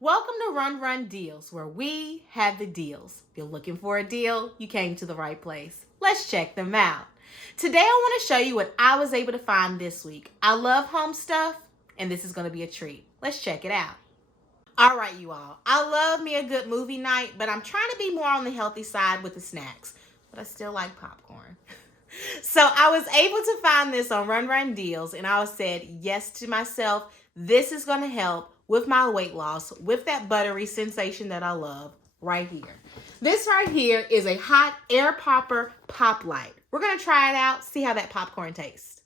Welcome to Run Deals, where we have the deals. If you're looking for a deal, you came to the right place. Let's check them out. Today I want to show you what I was able to find this week. I love home stuff, and this is going to be a treat. Let's check it out. All right, you all. I love me a good movie night, but I'm trying to be more on the healthy side with the snacks. But I still like popcorn. So I was able to find this on Run Deals, and I said yes to myself. This is going to help with my weight loss, with that buttery sensation that I love right here. This right here is a hot air popper Poplite. We're going to try it out, see how that popcorn tastes.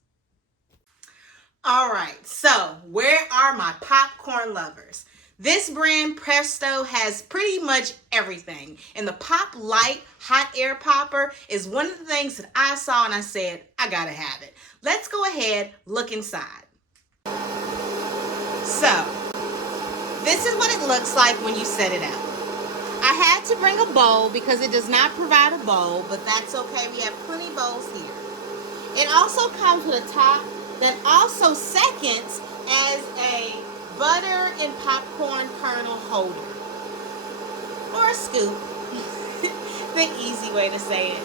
All right, so where are my popcorn lovers? This brand, Presto, has pretty much everything. And the Poplite hot air popper is one of the things that I saw and I said, I gotta have it. Let's go ahead, look inside. So, this is what it looks like when you set it out. I had to bring a bowl because it does not provide a bowl, but that's okay. We have plenty of bowls here. It also comes with a top that also seconds as a butter and popcorn kernel holder. Or a scoop. The easy way to say it.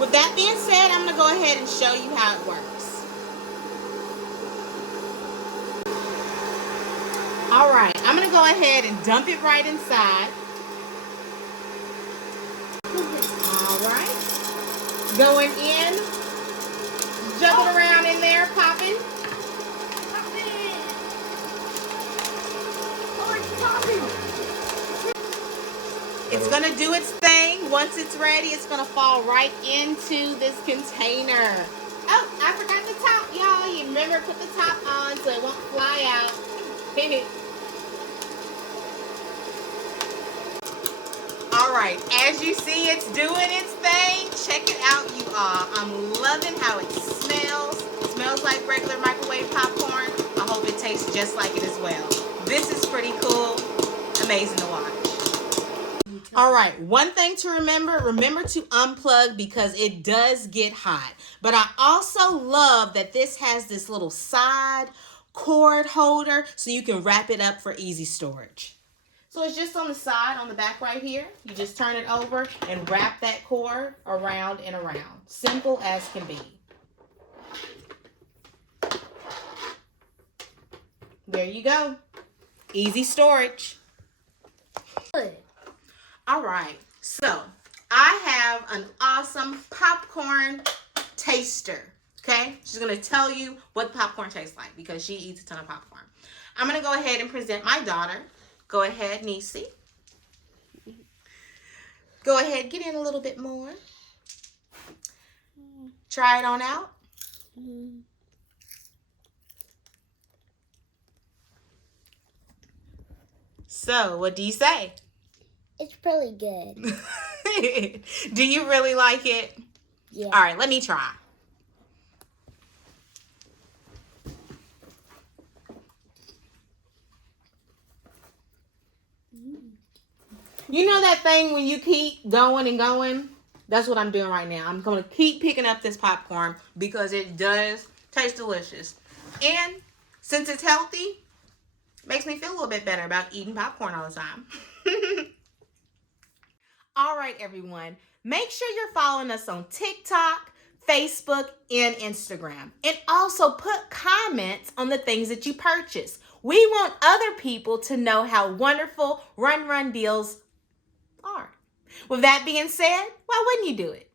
With that being said, I'm going to go ahead and show you how it works. Alright, I'm going to go ahead and dump it right inside. Alright. Going in. Jumping around in there, popping. It's going to do its thing. Once it's ready, it's going to fall right into this container. Oh, I forgot the top, y'all. You remember, put the top on so it won't fly out. Alright, as you see, it's doing its thing. Check it out, you all. I'm loving how it smells. It smells like regular microwave popcorn. I hope it tastes just like it as well. This is pretty cool. Amazing to watch. Alright, one thing to remember to unplug because it does get hot. But I also love that this has this little side cord holder so you can wrap it up for easy storage. So it's just on the side, on the back right here. You just turn it over and wrap that cord around and around. Simple as can be. There you go. Easy storage. All right, so I have an awesome popcorn taster, okay? She's going to tell you what popcorn tastes like because she eats a ton of popcorn. I'm going to go ahead and present my daughter. Go ahead, Niecy. Go ahead, get in a little bit more. Try it on out. So, what do you say? It's really good. Do you really like it? Yeah. All right, let me try. You know that thing when you keep going and going? That's what I'm doing right now. I'm going to keep picking up this popcorn because it does taste delicious. And since it's healthy, it makes me feel a little bit better about eating popcorn all the time. All right, everyone. Make sure you're following us on TikTok, Facebook, and Instagram. And also put comments on the things that you purchase. We want other people to know how wonderful Run Deals are. With that being said, why wouldn't you do it?